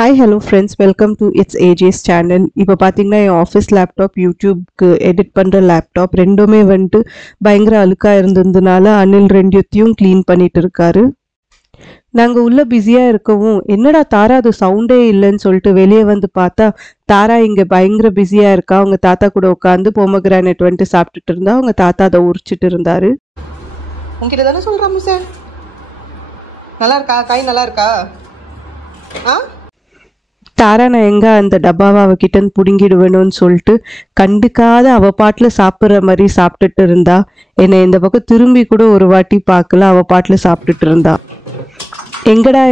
Hi, hello friends. Welcome to It's AJ's channel. இப்போ பார்த்தீங்கன்னா என் office laptop யூடியூப்க்கு edit பண்ணுற laptop ரெண்டுமே வந்துட்டு பயங்கர அழுக்காக இருந்ததுனால அனில் ரெண்டுத்தையும் க்ளீன் பண்ணிட்டு இருக்காரு. நாங்கள் உள்ள பிஸியாக இருக்கவும் என்னடா தாரா அது சவுண்டே இல்லைன்னு சொல்லிட்டு வெளியே வந்து பார்த்தா தாரா இங்கே பயங்கர பிஸியாக இருக்கா. அவங்க தாத்தா கூட உட்காந்து பொமக்ரானேட் வந்துட்டு சாப்பிட்டுட்டு இருந்தா அவங்க தாத்தா அதை உரிச்சிட்டு இருந்தாரு. உங்ககிட்ட தானே சொல்கிறாமு சார், நல்லா இருக்கா காய், நல்லா இருக்கா? தாரா நான் எங்க அந்த டப்பாவை அவகிட்டன்னு பிடுங்கிடுவேணும்னு சொல்லிட்டு கண்டுக்காத அவ பாட்டில் சாப்பிட்ற மாதிரி சாப்பிட்டுட்டு இருந்தா. என்னை இந்த பக்கம் திரும்பி கூட ஒரு வாட்டி பார்க்கல, அவ பாட்டில் சாப்பிட்டுட்டு இருந்தா. எங்கடா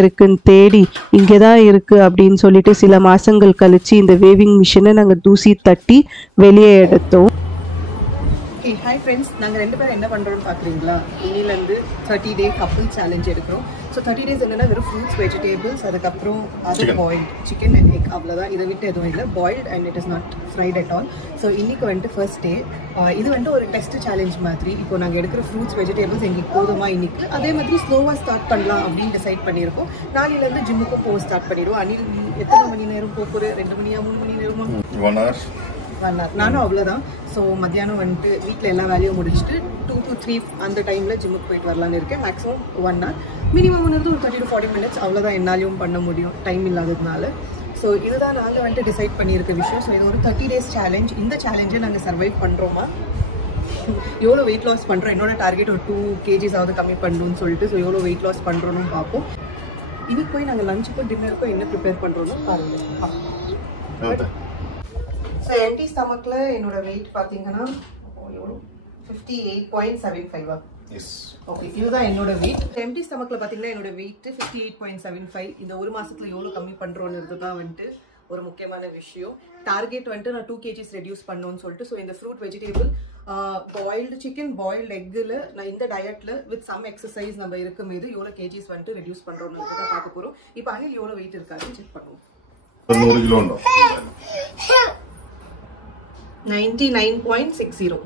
இருக்குன்னு தேடி இங்கேதான் இருக்கு அப்படின்னு சொல்லிட்டு சில மாசங்கள் கழிச்சு இந்த வேவிங் மிஷினை நாங்கள் தூசி தட்டி வெளியே எடுத்தோம். ஹாய் ஃப்ரெண்ட்ஸ், நாங்கள் ரெண்டு பேரும் என்ன பண்ணுறோம்னு பார்க்குறீங்களா? இன்னிலேருந்து 30 டே கப்புள் சேலஞ்ச் எடுக்கிறோம். ஸோ 30 டேஸ் என்னென்னா வெறும் ஃப்ரூட்ஸ், வெஜிடேபிள்ஸ், அதுக்கப்புறம் அது பாயில்டு சிக்கன் அண்ட் எக், அவ்வளோதான். இதை விட்டு எதுவும் இல்லை. Boiled and it is not fried at all. So இன்றைக்கி வந்துட்டு ஃபர்ஸ்ட் டே. இது வந்துட்டு ஒரு டெஸ்ட் சேலஞ்ச் மாதிரி. இப்போ நாங்கள் எடுக்கிற ஃப்ரூட்ஸ், வெஜிடேபிள்ஸ் எங்களுக்கு போதுமா இன்னைக்கு, அதே மாதிரி ஸ்லோவாக ஸ்டார்ட் பண்ணலாம் அப்படின்னு டிசைட் பண்ணியிருக்கோம். நாளையிலேருந்து ஜிம்முக்கும் போக ஸ்டார்ட் பண்ணிடுவோம். அனில் எத்தனை மணி நேரம் போகுது? 2 மணியா 3 மணி நேரமா? 1 hour. நானும் அவ்வளோதான். ஸோ மத்தியானம் வந்துட்டு வீட்டில் எல்லா வேலையும் முடிச்சுட்டு 2 to 3 அந்த டைமில் ஜிம்முக்கு போயிட்டு வரலான்னு இருக்கேன். மேக்ஸிமம் 1 hour, மினிமம் ஒரு 30 to 40 minutes, அவ்வளோதான் என்னாலையும் பண்ண முடியும் டைம் இல்லாததுனால. ஸோ இதுதான் நாங்கள் வந்துட்டு டிசைட் பண்ணியிருக்க விஷயம். ஸோ இது ஒரு 30 days சேலஞ்ச். இந்த சேலஞ்சை நாங்கள் சர்வைவ் பண்ணுறோமா, எவ்வளோ வெயிட் லாஸ் பண்ணுறோம், என்னோட டார்கெட் ஒரு 2 kgs ஆகுது கம்மி பண்ணணும்னு சொல்லிட்டு. ஸோ எவ்வளோ வெயிட் லாஸ் பண்ணுறோன்னு பார்ப்போம். இதுக்கு போய் நாங்கள் லஞ்சுக்கும் டின்னருக்கும் என்ன ப்ரிப்பேர் பண்ணுறோன்னு பாருங்கள். ஸோ எம்டி ஸ்டமக்கில் என்னோட வெயிட் பார்த்தீங்கன்னா எவ்வளோ? 58.75. ஓகே, இதுதான் என்னோட வெயிட். எம்டி ஸ்டமக்கில் பார்த்தீங்கன்னா என்னோட வெயிட் 58.75. இந்த ஒரு மாதத்தில் எவ்வளோ கம்மி பண்ணுறோன்னு தான் வந்துட்டு ஒரு முக்கியமான விஷயம். டார்கெட் வந்துட்டு நான் 2 kgs ரெடியூஸ் பண்ணணும்னு சொல்லிட்டு. ஸோ இந்த fruit, vegetable, boiled chicken, boiled எக்கில் நான் இந்த டயட்டில் வித் சம் எக்ஸசைஸ் நம்ம இருக்கும் போது எவ்வளோ கேஜிஸ் வந்துட்டு ரெடியூஸ் பண்ணுறோன்னு தான் பார்க்க போகிறோம். இப்போ அனில் எவ்வளோ வெயிட் இருக்காருன்னு செக் பண்ணுவோம். 99.60.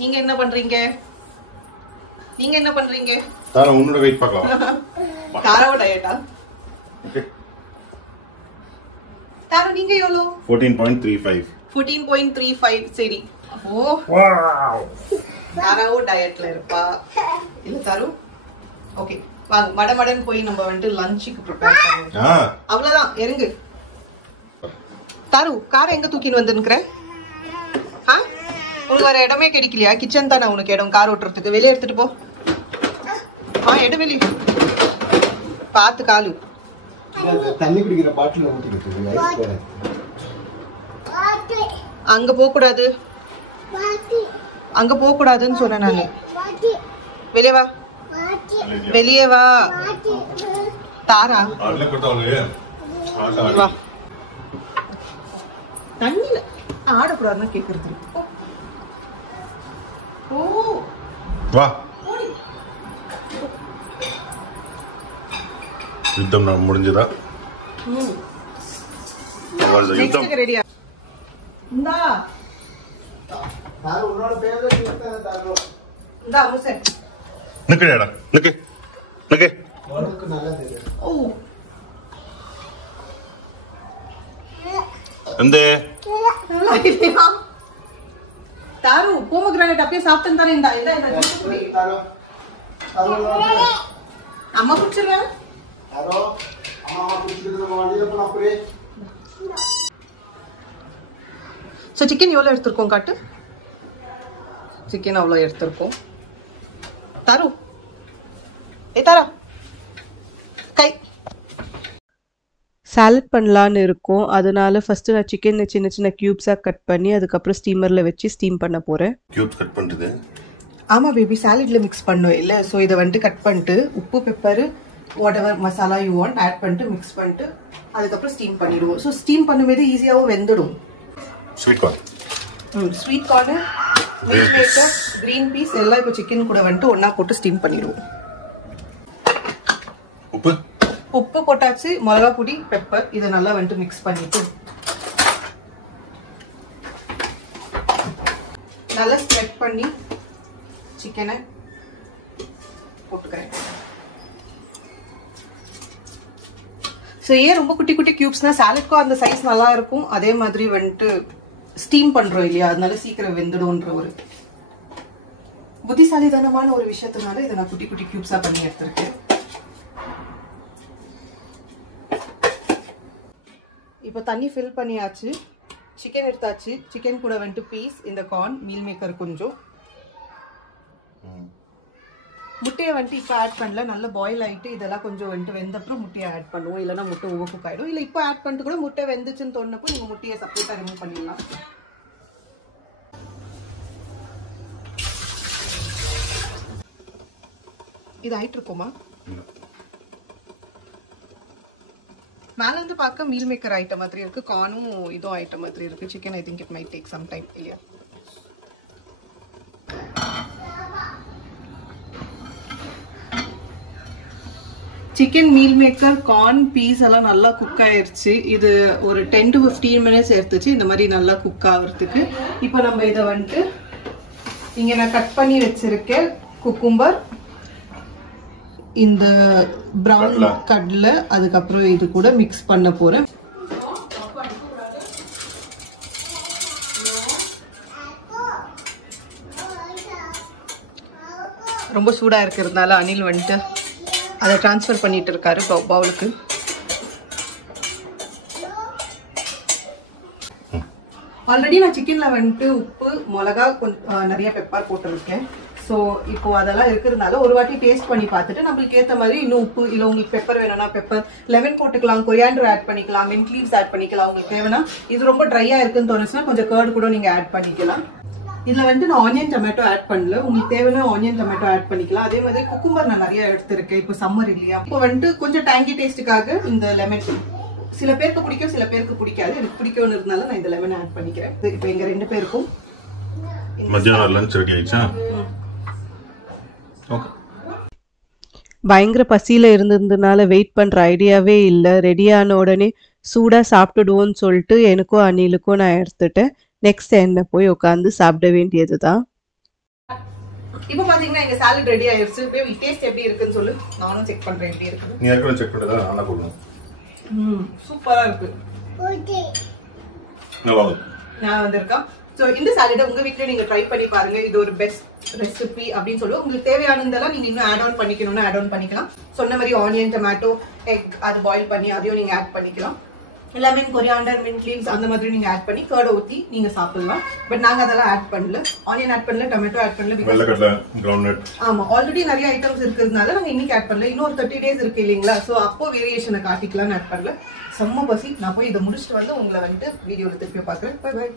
நீங்க என்ன பண்றீங்க? தாரா உன்னோட வெயிட் பார்க்கலாம். தாராவ டயட்டா? ஓகே. தாரா நீங்க எவ்வளவு? 14.35. 14.35. சரி. ஓ வாவ். தாராவ டயட்ல இருப்பா. இல்ல தாரு. ஓகே. வாங்க மடமடன் போய் நம்ம வந்து லஞ்சுக்கு ப்ரிப்பேர் பண்ணுவோம். அவ்வளவுதான், இறங்கு. தாரு காரை எங்க தூக்கின்னு வந்துருக்கற? உனக்கு வேற இடமே கிடைக்கலையா? கிச்சன் தானே உனக்கு இடம் கார் ஓட்டுறதுக்கு. வெளியே எடுத்துட்டு போ. எடு வெளியே. பார்த்து காலு. தண்ணி குடிக்கிற பாட்டில் ஊத்திக்கிட்டு அங்க போக கூடாது, அங்க போக கூடாதுன்னு சொன்னேன் நானு. வெளியே வா, வெளியே வா. தாரா வா. தண்ணில ஆடக்கூடாதுன்னு கேக்குறது. ஓ வா. யுத்தம் முடிஞ்சதா? யுத்தம் ரெடியா? இந்தா தாரு உன்னோட ஃபேவரட் நிறுத்தன தாரு. இந்தா முசே. நிக்கடா, நிக்கு. உனக்கு நல்லா தெரியும். ஓ அந்த தாரு போமோகிரானேட் அப்படியே சாப்பிட்டு தானே. இந்த தாரு அம்மா குடிச்சிருவேன். தாரு அம்மா குடிச்சிட்டு வண்டியில போனா அப்படியே. ஸோ சிக்கன் எவ்வளோ எடுத்துருக்கோம் காட்டு? சிக்கன் அவ்வளோ எடுத்துருக்கோம். தாரு தாரா கை. சாலட் பண்ணலான்னு இருக்கோம். அதனால ஃபர்ஸ்ட் நான் சிக்கனை சின்ன சின்ன கியூப்ஸாக கட் பண்ணி அதுக்கப்புறம் ஸ்டீமரில் வச்சு ஸ்டீம் பண்ண போகிறேன். கியூப்ஸ் கட் பண்ணுறது? ஆமாம் பேபி, சாலட்ல மிக்ஸ் பண்ணும் இல்லை. ஸோ இதை வந்துட்டு கட் பண்ணிட்டு உப்பு, pepper, whatever masala you want add பண்ணிட்டு மிக்ஸ் பண்ணிட்டு அதுக்கப்புறம் ஸ்டீம் பண்ணிடுவோம். ஸோ ஸ்டீம் பண்ணும்போது ஈஸியாகவும் வெந்துடும். Sweet corn, milk maker, green peas எல்லாம் இப்போ சிக்கன் கூட வந்துட்டு ஒன்றா போட்டு ஸ்டீம் பண்ணிடுவோம். உப்பு போட்டாச்சு, மிளகா பொடி, பெப்பர், இதை நல்லா வந்துட்டு மிக்ஸ் பண்ணிட்டு நல்லா ஸ்ப்ரெட் பண்ணி சிக்கனை போட்டுக்கிறேன். ஸோ ஏன் ரொம்ப குட்டி குட்டி கியூப்ஸ்னா சாலட்க்கும் அந்த சைஸ் நல்லா இருக்கும், அதே மாதிரி வந்துட்டு ஸ்டீம் பண்றோம் இல்லையா, அதனால சீக்கிரம் வெந்துடும்ன்ற ஒரு புத்திசாலித்தனமான ஒரு விஷயத்தினால இதை நான் குட்டி குட்டி கியூப்ஸா பண்ணி எடுத்திருக்கேன். இப்போ தண்ணி ஃபில் பண்ணியாச்சு, சிக்கன் எடுத்தாச்சு. சிக்கன் கூட வந்துட்டு பீஸ், இந்த கார்ன், மீல் மேக்கர் கொஞ்சம், முட்டையை வந்துட்டு இப்போ ஆட் பண்ணல, நல்லா பாயில் ஆகிட்டு இதெல்லாம் கொஞ்சம் வந்துட்டு வெந்தப்புறம் முட்டையை ஆட் பண்ணுவோம், இல்லைனா முட்டை ஓவர் குக் ஆகிடும். இல்லை இப்போ ஆட் பண்ணிட்டு கூட முட்டை வெந்துச்சுன்னு தோணுனப்போ நீங்கள் முட்டையை செப்பரேட்டாக ரிமூவ் பண்ணிடலாம். இது ஆயிட்டு இருக்குமா? மேல இருந்து பார்க்க மீல் மேக்கர் ஐட்டம் மாதிரி இருக்கு, கார்னும் இதுவும் ஐட்டம் மாதிரி இருக்கு. Chicken I think it might take some time இல்லையா? Chicken, meal maker, corn, peas எல்லாம் நல்லா குக் ஆயிருச்சு. இது ஒரு 10 to 15 minutes எடுத்துச்சு இந்த மாதிரி நல்லா குக் ஆகிறதுக்கு. இப்போ நம்ம இதை வந்துட்டு இங்க நான் கட் பண்ணி வச்சிருக்கேன் குக்கும்பர், இந்த பிரவுன் கடலை, அதுக்கப்புறம் இது கூட மிக்ஸ் பண்ண போறேன். ரொம்ப சூடா இருக்கிறதுனால அனில் வந்துட்டு அதை ட்ரான்ஸ்ஃபர் பண்ணிட்டு இருக்காரு பவுலுக்கு. ஆல்ரெடி நான் சிக்கன்ல வந்துட்டு உப்பு, மிளகா, கொஞ்சம் நிறைய பெப்பர் போட்டிருக்கேன். ஸோ இப்போ அதெல்லாம் இருக்கிறதுனால ஒரு வாட்டி டேஸ்ட் பண்ணி பார்த்துட்டு நம்மளுக்கு ஏற்ற மாதிரி இன்னும் உப்பு, இல்லை உங்களுக்கு பெப்பர் வேணும்னா பெப்பர், லெமன் போட்டுக்கலாம், கொரியாண்டர் ஆட் பண்ணிக்கலாம், மின்ட் லீவ்ஸ் ஆட் பண்ணிக்கலாம். உங்களுக்கு தேவைன்னா இது ரொம்ப ட்ரையா இருக்குன்னு தோணுச்சுன்னா கொஞ்சம் கர்ட் கூட நீங்க ஆட் பண்ணிக்கலாம். இதுல வந்துட்டு நான் ஆனியன் டொமேட்டோ ஆட் பண்ணல, உங்களுக்கு தேவைன்னா ஆனியன் டொமேட்டோ ஆட் பண்ணிக்கலாம். அதே மாதிரி குக்கும்பர் நான் நிறைய எடுத்திருக்கேன், இப்போ சம்மர் இல்லையா. இப்போ வந்துட்டு கொஞ்சம் டேங்கி டேஸ்ட்டுக்காக இந்த லெமன், சில பேருக்கு பிடிக்கும் சில பேருக்கு பிடிக்காது, எனக்கு பிடிக்கும்னு இருந்தாலும் நான் இந்த லெமன் ஆட் பண்ணிக்கிறேன். இப்போ எங்க 2 பேருக்கும் மத்தியானம் லஞ்ச் ரெடி ஆயிடுச்சா? ஓகே. பயங்கர பசியில் இருந்ததுனால வெயிட் பண்ணுற ஐடியாவே இல்லை. ரெடியான உடனே சூடாக சாப்பிட்டுடுவோன்னு சொல்லிட்டு எனக்கும் அனிலுக்கும் நான் எடுத்துட்டேன். நெக்ஸ்ட் என்ன போய் உட்காந்து சாப்பிட வேண்டியது தான். இப்போ பாத்தீங்கன்னா எங்க சாலட் ரெடி ஆயிருச்சு. டேஸ்ட் எப்படி இருக்குன்னு சொல்லு, நானும் செக் பண்றேன் எப்படி இருக்கு. நீ ஏற்கனவே செக் பண்ணதா நல்லா போடணும். சூப்பரா இருக்கு, நல்லா இருக்கு. நான் வந்திருக்கேன். ஸோ இந்த சாலடை உங்க வீட்டுல நீங்க ட்ரை பண்ணி பாருங்க. இது ஒரு பெஸ்ட் ரெசிபி அப்படின்னு சொல்லுவோம். உங்களுக்கு தேவையானதெல்லாம் நீங்க இன்னும் ஆட் ஆன் பண்ணிக்கணும்னா ஆட் ஆன் பண்ணிக்கலாம். சொன்ன மாதிரி ஆனியன், டொமேட்டோ, எக் அது பாயில் பண்ணி அதையும் நீங்க ஆட் பண்ணிக்கலாம். லெமன், கொரியாண்டர், மின்ட் லீவ்ஸ் அந்த மாதிரி நீங்க ஆட் பண்ணி கர்ட் ஊத்தி நீங்க சாப்பிடலாம். பட் நாங்க அதெல்லாம் ஆட் பண்ணல, ஆனியன் ஆட் பண்ணல, டொமேட்டோ ஆட் பண்ணல. வெள்ளக்கடலை, கிரவுண்ட்நட், ஆமா ஆல்ரெடி நிறைய ஐட்டம்ஸ் இருக்கிறதுனால நாங்க இன்னைக்கு ஆட் பண்ணல. இன்னொரு 30 days இருக்கு இல்லைங்களா, சோ அப்போ வேரியேஷனை காட்டிக்கலாம்னு ஆட் பண்ணல. செம்ம பசி. நான் போய் இதை முடிச்சுட்டு வந்து உங்களை வந்துட்டு வீடியோல திருப்பி பாக்குறேன். By by.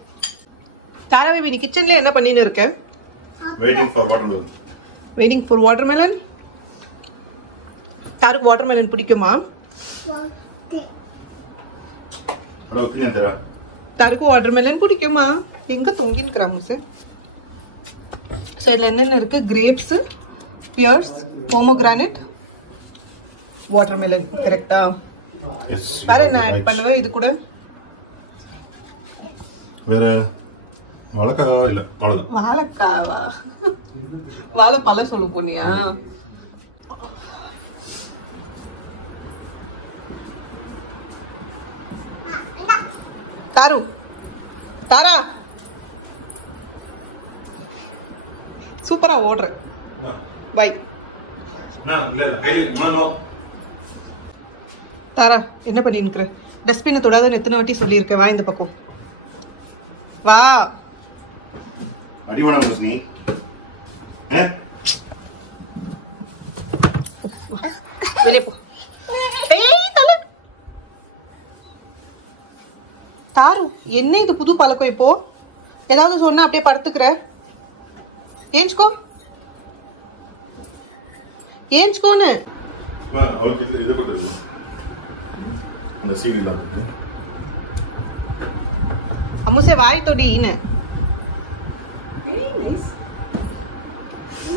தாரா பேபி, நீ கிச்சன்ல என்ன பண்ணின்னு இருக்க? Waiting for watermelon. Waiting for watermelon. தாருக்கு வாட்டர்மெலன் பிடிக்குமா? Hello clean Dhara. தாருக்கு வாட்டர்மெலன் பிடிக்குமா? எங்க தொங்கின்னுக்கறா முசு. சோ இதுல என்னென்ன இருக்கு? Grapes, pears, pomegranate, watermelon. கரெக்ட்டா? எஸ். வேற என்ன ஆட் பண்ணுவே இது கூட? வேற வாழைக்காவா? இல்ல அவ்வளவுதான். வாழைக்காவா? வாழைப்பழம் சொல்ல போனியா? தாரு, தாரா சூப்பரா ஓடுற. பை. தாரா என்ன பண்ணிருக்கிற? டஸ்ட்பினை தொடாத எத்தனை வாட்டி சொல்லியிருக்கேன். வா இந்த பக்கம் வா. அடிவான நீ வெளியே போ. தாரு என்ன இது புது பழக்கம்? இப்போ ஏதாவது சொன்னா அப்படியே படுத்துக்கிற. ஏஞ்சுக்கோ, ஏஞ்சுக்கோன்னு. அம்முசே வாய் தொடின்னு.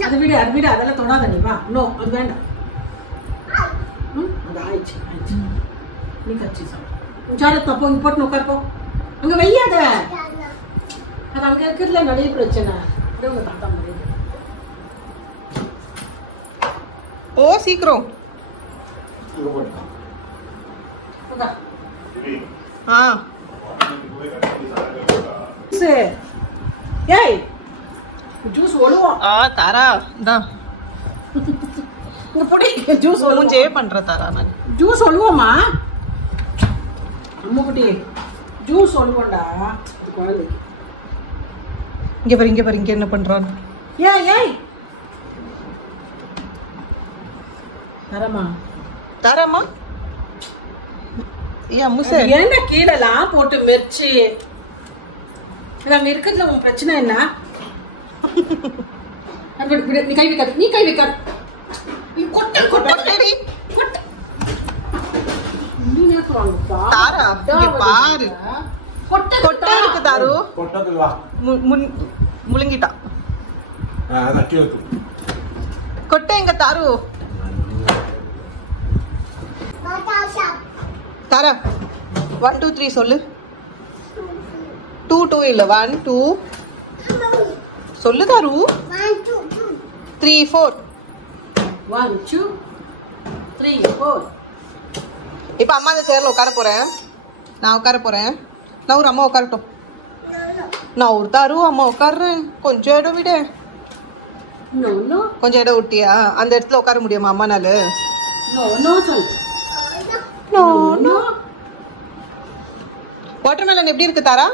அது விடு, அது விடு, அதெல்லாம் தொடாத நீ. வா. நோ, அது வேண்டாம். அது ஆயிடுச்சு, ஆயிடுச்சு. நீ கட்சி சாப்பிடு. ஜாரத்தா போ, இங்க போட்டு உட்கார் போ. அங்க வையாத. அது அங்க இருக்கிறதுல நிறைய பிரச்சனை. உங்க தாத்தா மாதிரி. ஓ சீக்கிரம். ஆ ஏய் ஜூஸ் ஒழுவோம் ஆ தாரா இந்தா இங்க போடி ஜூஸ் மூஞ்சே பண்ற தாரா நான் ஜூஸ் ஒழுவோமா அம்மா குட்டி ஜூஸ் ஒழுவோண்டா இது குழந்தை இங்க பாரு இங்க என்ன பண்றான் ஏய் தரமா தாராமா ஏன் முசே என்ன கீழலாம் போட்டு மெர்ச்சி அங்க இருக்கிறதுல உன் பிரச்சனை என்ன நீ கை வைக்காது நீ கொட்ட நீ நேக்குவாங்கப்பா தாரா இங்க பாரு கொட்டை இருக்கு தாரு கொட்டது வா முழுங்கிட்டா அதான் கேளுக்கு கொட்டை எங்க தாரு தாரா 1 2 3 சொல்லு 2 2 இல்ல 1 2 சொல்லு தாரு 1 2 3 4 1 2 3 4 இப்ப அம்மா அந்த சேர்ல உட்கார போறேன் நான் உட்கார போறேன் நான் ஒரு அம்மா உட்காரட்டும் நான் ஒரு தாரு அம்மா உட்காடுறேன் கொஞ்சம் இடம் விடு நோ கொஞ்சம் இடம் விட்டியா அந்த இடத்துல உட்கார முடியுமா அம்மானால நோ சொல்லு நோ நோ வாட்டர்மெலன் எப்படி இருக்கு தாரா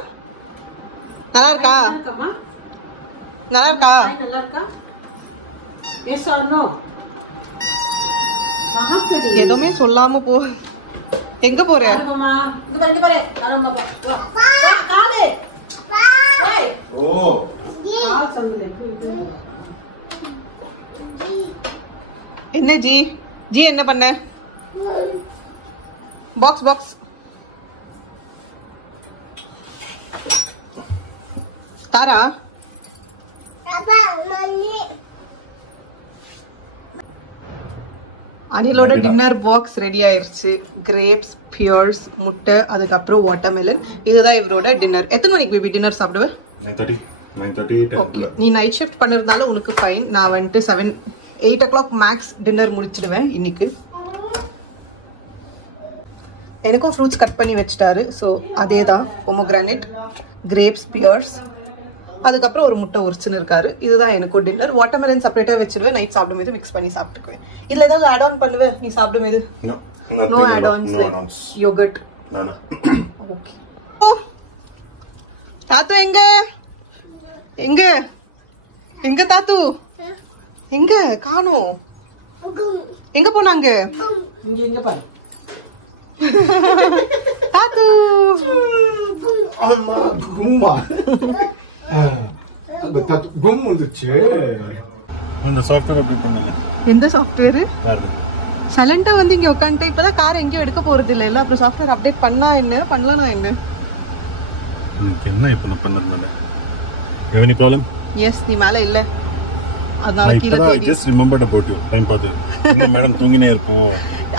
நல்லா இருக்கா இருக்கமா நல்லா இருக்கா நல்லா இருக்கா எஸ் ஆர் நோ சாப்பிட்டடி எதுவுமே சொல்லாம போ எங்க போற அம்மா இங்க பாரு அம்மா வா காலே ஏய் ஓ கால் சங்கலே என்ன ஜி ஜி என்ன பண்ண பாக்ஸ் தாரா அனிலோட டின்னர் பாக்ஸ் ரெடி ஆயிருச்சு கிரேப்ஸ் பியர்ஸ் முட்டை அதுக்கப்புறம் வாட்டர்மெலன் இதுதான் இவரோட டின்னர் எத்தனை மணிக்கு பேபி டின்னர் சாப்பிடுவேன் 9:30 ஓகே நீ நைட் ஷிஃப்ட் பண்ணுறதுனால உனக்கு ஃபைன் நான் வந்துட்டு 8 o'clock மேக்ஸ் டின்னர் முடிச்சிடுவேன் இன்னைக்கு எனக்கும் ஃப்ரூட்ஸ் கட் பண்ணி வச்சிட்டாரு ஸோ அதே தான் பொமோகிரானேட் கிரேப்ஸ் பியர்ஸ் அதுக்கப்புறம் ஒரு முட்டை உரிச்சுன்னு இருக்காரு இதுதான் எனக்கும் டின்னர் வாட்டர்மெலன் செப்பரேட்டாக வச்சிருவேன் நைட் சாப்பிடும்போது மிக்ஸ் பண்ணி சாப்பிட்டுக்குவேன் இதில் ஏதாவது ஆட் ஆன் பண்ணுவேன் நீ சாப்பிடும்போது no add ons yogurt okay oh தாத்து எங்க எங்க எங்க தாத்து எங்க காணோம் எங்க போனாங்க இங்க பாரு தாத்து அம்மா கும்மா அந்த தத்து கும் வந்துச்சு இந்த சாஃப்ட்வேர் அப்டேட் பண்ணுங்க எந்த சாஃப்ட்வேர் பாருங்க சைலண்டா வந்து இங்க உட்காந்துட்டு இப்பதான் கார் எங்கேயும் எடுக்க போறது இல்ல அப்புறம் சாஃப்ட்வேர் அப்டேட் பண்ணா என்ன பண்ணலாம் என்ன எனக்கு என்ன இப்போ நான் பண்ணதுனால எவனி ப்ராப்ளம் எஸ் நீ மேல இல்ல அதனால நான் கீழே இப்பதான் தேடி just remembered about you time பார்த்து மேடம் தூங்கினே இருப்போம்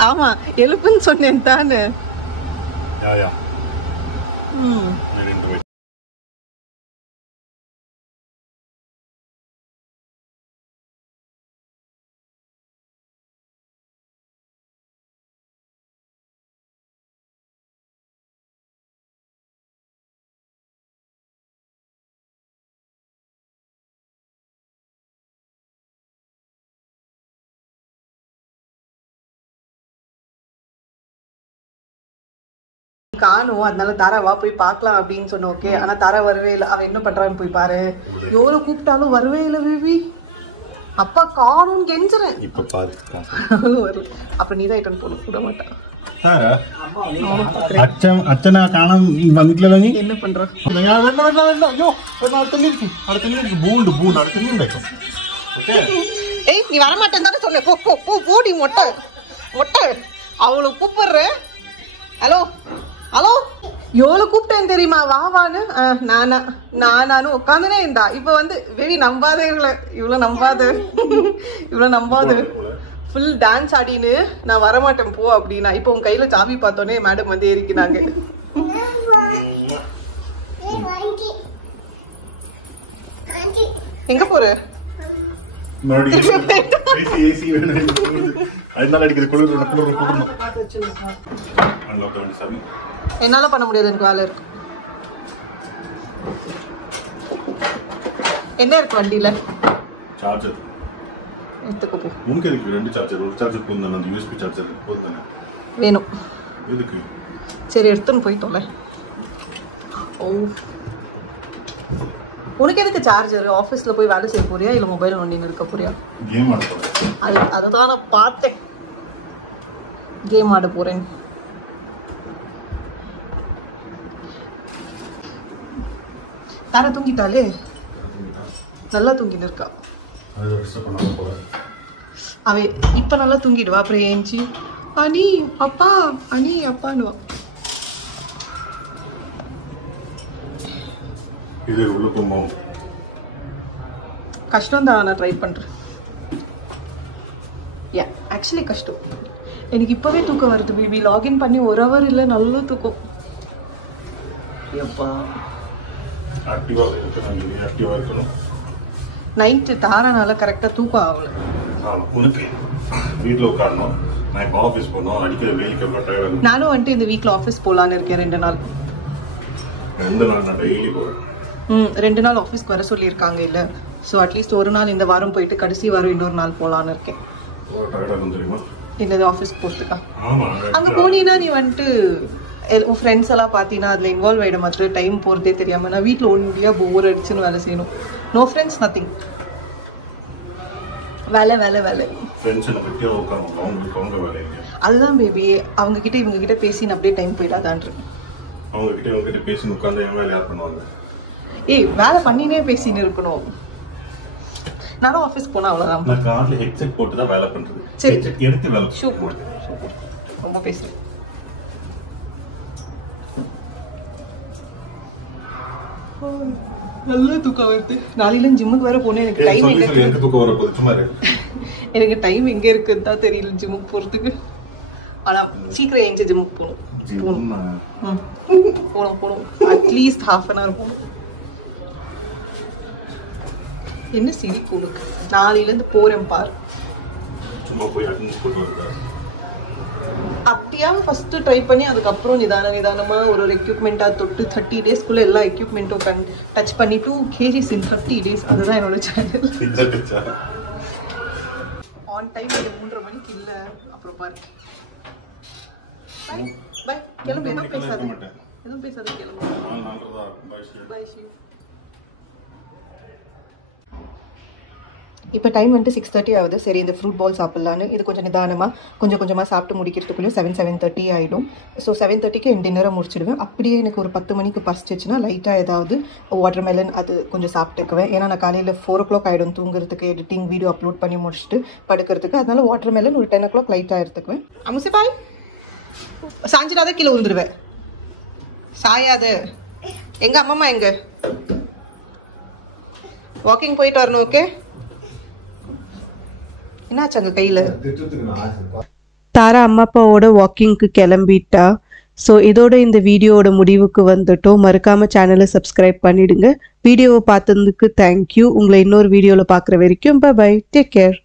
ஆமா எழுப்புன்னு சொன்னேன் தானே யா I didn't do it. காணும் அதனால தாராவா போய் பார்க்கலாம் அப்படின்னு சொன்ன ஓகே ஆனா தாரா வரவே இல்லை அவன் என்ன பண்றான்னு போய் பாரு எவ்வளவு கூப்பிட்டாலும் வரவே இல்லை பேபி அப்பா காணும் கெஞ்சுறேன் இப்ப பாரு வரல அப்ப நீதான் இட்டன் போகணும் விட மாட்டான் അച്ഛനാ കാണാൻ വന്നിട്ടില്ലല്ലോ നീ என்ன പண்ற അയ്യോ അടുത്തന്നെ ബൂണ്ട് അടുത്തന്നെ ஏய் நீ வர மாட்டேன்னு தானே சொன்ன போ போ போ போடி மொட்டை மொட்டை அவளை கூப்பிடுறேன் ஹலோ ஹலோ எவ்வளோ கூப்பிட்டேன் தெரியுமா வா வான்னு நானும் உட்காந்துனே இருந்தா இப்போ வந்து வெவி நம்பாதே இவ்வளோ நம்பாது ஃபுல் டான்ஸ் ஆடின்னு நான் வரமாட்டேன் போ அப்படின்னா இப்போ உன் கையில சாவி பார்த்தோன்னே மேடம் வந்து ஏறிக்கினாங்க எங்க போற அதனால அடிக்குது குளிர் கூடணும். பார்த்து வச்சுருக்கேன். அன்லாக் பண்ணி சாமி. என்னால் பண்ண முடியாது, எனக்கு வேலை இருக்கு. என்ன இருக்கு வண்டியில்? சார்ஜர் எடுத்துக்கோ போ. உனக்கு எதுக்கு 2 சார்ஜர்? ஒரு சார்ஜர் போதும் தானே, அந்த யூஎஸ்பி சார்ஜர் போதும் தானே? வேணும். எதுக்கு? சரி எடுத்துன்னு போயிட்டோம்ல. ஓ, உனக்கு எதுக்கு சார்ஜர்? ஆஃபீஸில் போய் வேலை செய்ய போறியா இல்லை மொபைல் நோண்டின்னு இருக்க போறியா? கேம் ஆட போகிறேன். அதுதான் நான் பார்த்தேன், கேம் ஆட போகிறேன். தார தூங்கிட்டாலே, நல்லா தூங்கின்னு இருக்கா. அவ இப்ப நல்லா தூங்கிடுவா, அப்புறம் ஏஞ்சி அனி அப்பா அனி அப்பான்னுவா. இது உள்ள போகும். கஷ்டம் தான், நான் ட்ரை பண்றேன். ஆக்சுவலி கஷ்டம். எனக்கு இப்பவே தூக்கம் வருது பேபி. லாகின் பண்ணி 1 hour இல்லை, நல்ல தூக்கம். எப்பா ஆக்டிவா இருக்கணும். நைட்டு தாரனால கரெக்டாக தூக்கம் ஆகல. உனக்கு வீட்டில் உட்காரணும், நான் இப்போ ஆஃபீஸ் போகணும், அடிக்கிற வெயிலுக்கு எவ்வளோ டயர்ட். நானும் வந்துட்டு இந்த வீக்கில் ஆஃபீஸ் போகலான்னு இருக்கேன் 2 நாள். 2 நாள் நான் டெய்லி போகிறேன். 2 நாள் ஆஃபீஸ்க்கு வர சொல்லியிருக்காங்க இல்லை. ஸோ அட்லீஸ்ட் 1 நாள் இந்த வாரம் போயிட்டு கடைசி வாரம் இன்னொரு நாள் போகலான்னு இருக்கேன். டயர்டாக தெரியுமா? என்னது ஆஃபீஸ்க்கு போகிறதுக்கா? ஆமாம். அங்கே போனீங்கன்னா நீ வந்துட்டு உன் ஃப்ரெண்ட்ஸ் எல்லாம் பார்த்தீங்கன்னா அதில் இன்வால்வ் ஆகிட மாத்திரம் டைம் போகிறதே தெரியாமல். நான் வீட்டில் ஒன்றியாக போர் அடிச்சுன்னு வேலை செய்யணும். No friends, nothing. வேலை வேலை வேலை. அதுதான் பேபி, அவங்க கிட்ட இவங்க கிட்ட பேசி அப்படியே டைம் போயிடாதான்று. அவங்க கிட்ட இவங்க கிட்ட பேசி உட்கார்ந்து என் வேலை யார் பண்ணுவாங்க? ஏய், வேலை பண்ணினே பேசின்னு இருக்கணும். நானும் ஆஃபீஸ் போனா அவ்வளோதான். நான் கார்ல ஹெட்செட் போட்டு தான் வேலை பண்றது. சரி, ஹெட்செட் எடுத்து வேலை. ஷூ போடு. ரொம்ப பேசுறேன். நல்ல தூக்கம் வருது. நாளையில ஜிம்முக்கு வேற போனேன். எனக்கு டைம் எங்க தூக்கம் வர போகுது? சும்மா எனக்கு டைம் எங்க இருக்குன்னு தான் தெரியல ஜிம்முக்கு போறதுக்கு. ஆனா சீக்கிரம் எங்க ஜிம்முக்கு போகணும். அட்லீஸ்ட் ½ an hour போகணும். என்ன சிரிப்பு உனக்கு? நாளையில இருந்து போறேன் பாரு. சும்மா போய் அட்டெண்டன்ஸ் போட்டு வரதா? அப்படியா ஃபர்ஸ்ட் ட்ரை பண்ணி அதுக்கப்புறம் நிதானமா ஒரு எக்யூப்மெண்ட்டா தொட்டு 30 daysக்குள்ள எல்லா எக்யூப்மெண்ட்டும் டச் பண்ணி 2 kgs in 30 days. அதுதான் என்னோட சேனல். ஆன் டைம் 3:30 மணிக்கு இல்ல. அப்புறம் பாரு. Bye bye. கிளம்பு. எதுவும் பேசாத கிளம்பு. By she. இப்போ டைம் வந்துட்டு 6:30 ஆகுது. சரி, இந்த ஃப்ரூட் பால் சாப்பிட்லான்னு இது கொஞ்சம் நிதானமாக கொஞ்சமாக சாப்பிட்டு முடிக்கிறதுக்குள்ளேயும் 7:30 ஆகிடும். ஸோ 7:30க்கு என் டின்னரை முடிச்சிடுவேன். அப்படியே எனக்கு ஒரு 10 மணிக்கு பசிச்சிச்சுன்னா லைட்டாக ஏதாவது வாட்டர்மெலன் அது கொஞ்சம் சாப்பிட்டுக்குவேன். ஏன்னா நான் காலையில் 4 o'clock ஆகிடும் தூங்குறதுக்கு, எடிட்டிங் வீடியோ அப்லோட் பண்ணி முடிச்சுட்டு படுக்கிறதுக்கு. அதனால வாட்டர்மெலன் ஒரு 10 o'clock லைட்டாக எடுத்துக்குவேன். அமுசி பாய், சாஞ்சிடாத கீழே விழுந்துருவேன். சாயாது. எங்கள் அம்மம்மா எங்கே? வாக்கிங் போயிட்டு வரணும். ஓகே, என்னாச்சு அங்க கையில? தாரா அம்மா அப்பாவோட வாக்கிங்க்கு கிளம்பிட்டா. ஸோ இதோட இந்த வீடியோவோட முடிவுக்கு வந்துட்டோம். மறக்காம சேனலை சப்ஸ்கிரைப் பண்ணிடுங்க. வீடியோவை பார்த்ததுக்கு தேங்க்யூ. உங்களை இன்னொரு வீடியோவில் பார்க்குற வரைக்கும் பை பை. Take care.